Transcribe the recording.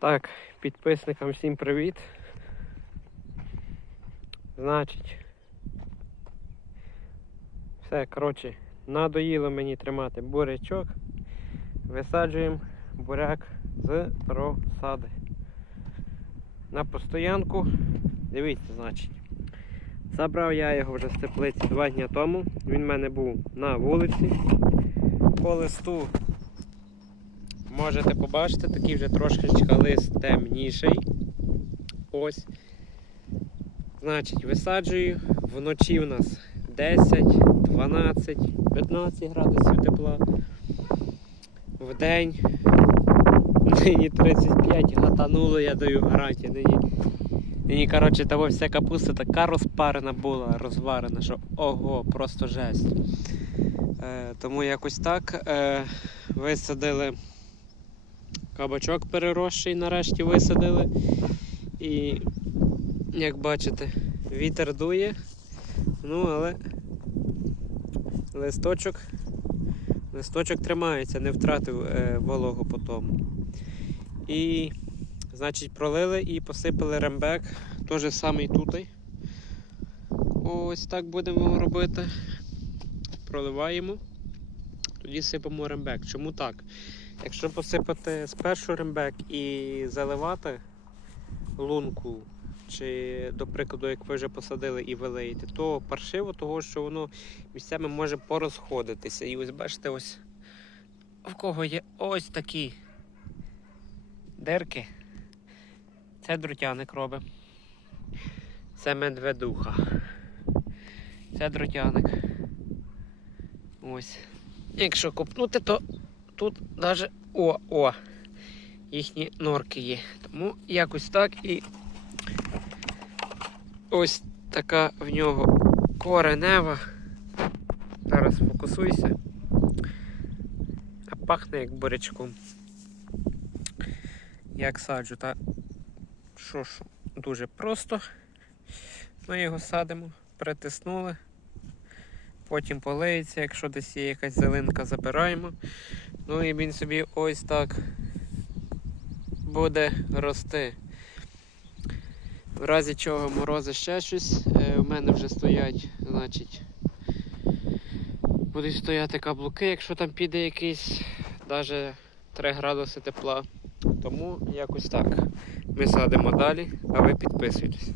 Так, підписникам всім привіт. Значить. Все, коротше, надоїло мені тримати бурячок. Висаджуємо буряк з розсади. На постоянку. Дивіться, значить. Забрав я його вже з теплиці два дні тому. Він в мене був на вулиці. По листу можете побачити, такий вже трошечки лист темніший. Ось. Значить, висаджую. Вночі в нас 10, 12, 15 градусів тепла. В день. Нині 35 гатануло, я даю гарантію. Нині, нині коротше, того вся капуста така розпарена була, розварена, що ого, просто жесть. Е, тому якось так. Е, висадили кабачок переросший, нарешті висадили. І, як бачите, вітер дує. Ну, але листочок, листочок тримається, не втратив е, вологу по тому. І, значить, пролили і посипали рембек. Теж самий тутай. Ось так будемо робити. Проливаємо, тоді сипемо рембек. Чому так? Якщо посипати спершу рембек і заливати лунку, чи, до прикладу, як ви вже посадили і вилиєте, то паршиво, того що воно місцями може порозходитися. І ось бачите, ось в кого є ось такі дирки. Це друтяник робить. Це медведуха. Це друтяник. Ось. Якщо копнути, то тут навіть о-о. Їхні норки є. Тому якось так і ось така в нього коренева. Зараз фокусуйся. А пахне як бурячком. Як саджу, та що ж, дуже просто. Ми його садимо, притиснули. Потім полиється, якщо десь є якась зеленка, забираємо. Ну і він собі ось так буде рости. В разі чого морози ще щось, е, в мене вже стоять, значить, будуть стояти каблуки, якщо там піде якийсь навіть 3 градуси тепла. Тому якось так. Ми садимо далі, а ви підписуйтесь.